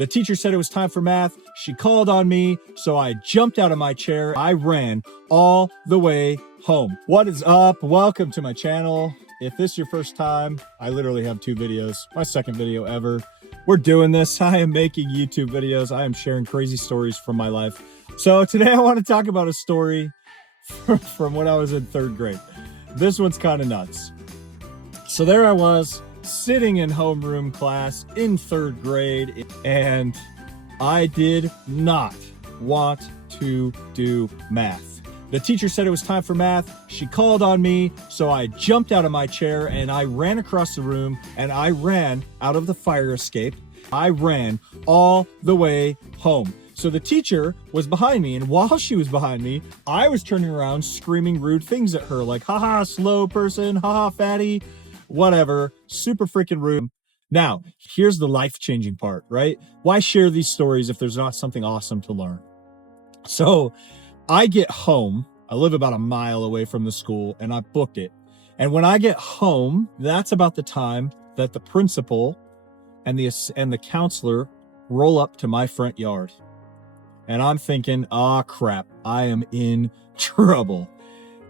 The teacher said it was time for math. She called on me, so I jumped out of my chair. I ran all the way home. What is up? Welcome to my channel. If this is your first time, I literally have 2 videos. My second video ever. We're doing this. I am making YouTube videos. I am sharing crazy stories from my life. So today I want to talk about a story from when I was in 3rd grade. This one's kind of nuts. So there I was, sitting in homeroom class in 3rd grade, and I did not want to do math. The teacher said it was time for math. She called on me, so I jumped out of my chair and I ran across the room, and I ran out of the fire escape. I ran all the way home. So the teacher was behind me, and while she was behind me, I was turning around screaming rude things at her, like, haha, slow person, haha, fatty, whatever, super freaking rude. Now, here's the life-changing part, right? Why share these stories if there's not something awesome to learn? So I get home. I live about a mile away from the school, and I booked it. And when I get home, that's about the time that the principal and the counselor roll up to my front yard. And I'm thinking, ah, crap, I am in trouble.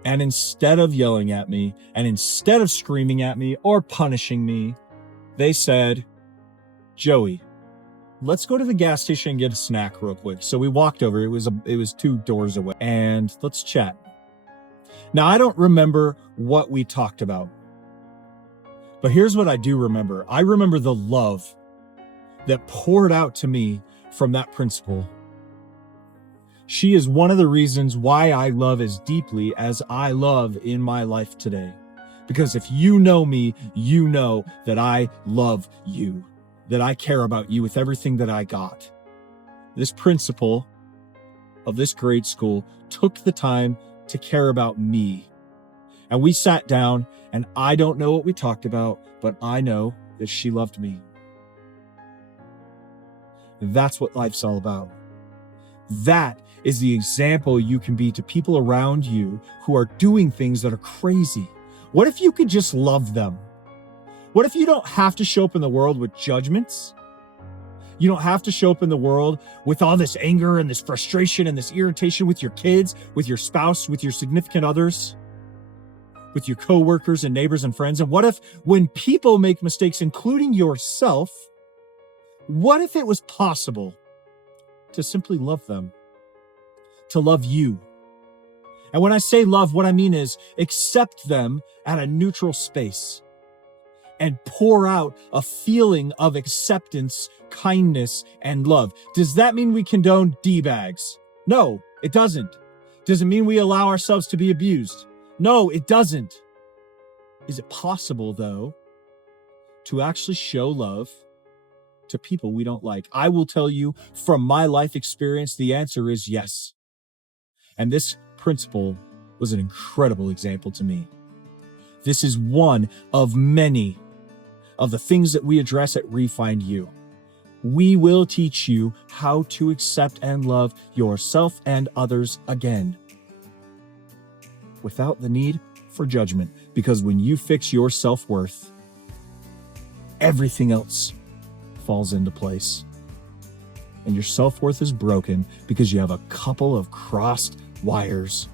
And instead of yelling at me, and instead of screaming at me or punishing me, they said, Joey, let's go to the gas station and get a snack real quick. So we walked over. It was 2 doors away, and let's chat. Now, I don't remember what we talked about, but here's what I do remember. I remember the love that poured out to me from that principal. She is one of the reasons why I love as deeply as I love in my life today. Because if you know me, you know that I love you, that I care about you with everything that I got. This principal of this grade school took the time to care about me. And we sat down, and I don't know what we talked about, but I know that she loved me. That's what life's all about. That is the example you can be to people around you who are doing things that are crazy. What if you could just love them? What if you don't have to show up in the world with judgments? You don't have to show up in the world with all this anger and this frustration and this irritation with your kids, with your spouse, with your significant others, with your coworkers and neighbors and friends. And what if when people make mistakes, including yourself, what if it was possible to simply love them, to love you? And when I say love, what I mean is accept them at a neutral space and pour out a feeling of acceptance, kindness, and love. Does that mean we condone D-bags? No, it doesn't. Does it mean we allow ourselves to be abused? No, it doesn't. Is it possible, though, to actually show love to people we don't like? I will tell you from my life experience, the answer is yes. And this principal was an incredible example to me. This is one of many of the things that we address at Refind You. We will teach you how to accept and love yourself and others again, without the need for judgment. Because when you fix your self-worth, everything else falls into place. And your self-worth is broken because you have a couple of crossed wires,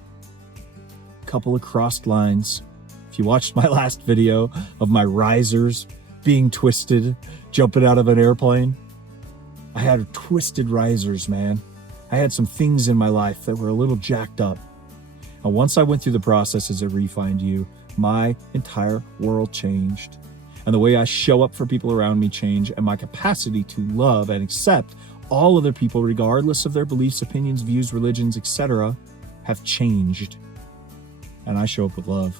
a couple of crossed lines. If you watched my last video of my risers being twisted, jumping out of an airplane, I had twisted risers, man. I had some things in my life that were a little jacked up. And once I went through the processes at Refind You, my entire world changed. And the way I show up for people around me changed, and my capacity to love and accept all other people, regardless of their beliefs, opinions, views, religions, etc., have changed. And I show up with love.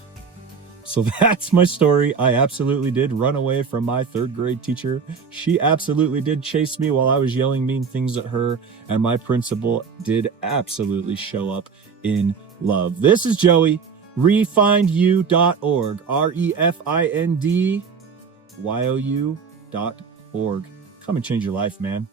So that's my story. I absolutely did run away from my 3rd grade teacher. She absolutely did chase me while I was yelling mean things at her. And my principal did absolutely show up in love. This is Joey, refindyou.org, REFINDYOU.org. Come and change your life, man.